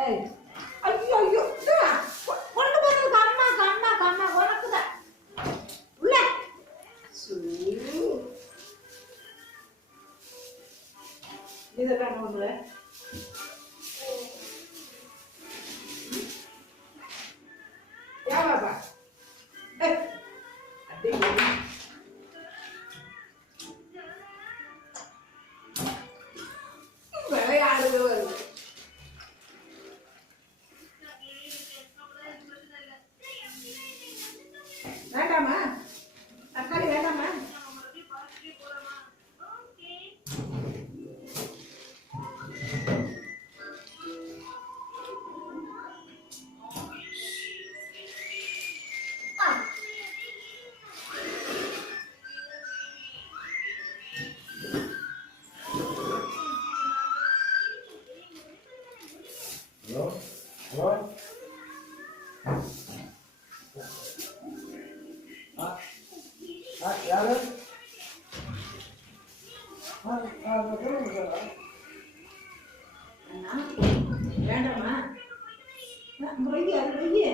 ஏய் ஐயோ ஐயோ உனக்கு போறது அம்மா உனக்கு தான் உள்ள இதெல்லாம் ஒன்று பாப்பா விளையாடுது வருது வேண்டாமா தக்காளி வேண்டாமா Hello? Hello? யாரு? வேண்டாமா வைய அது வைய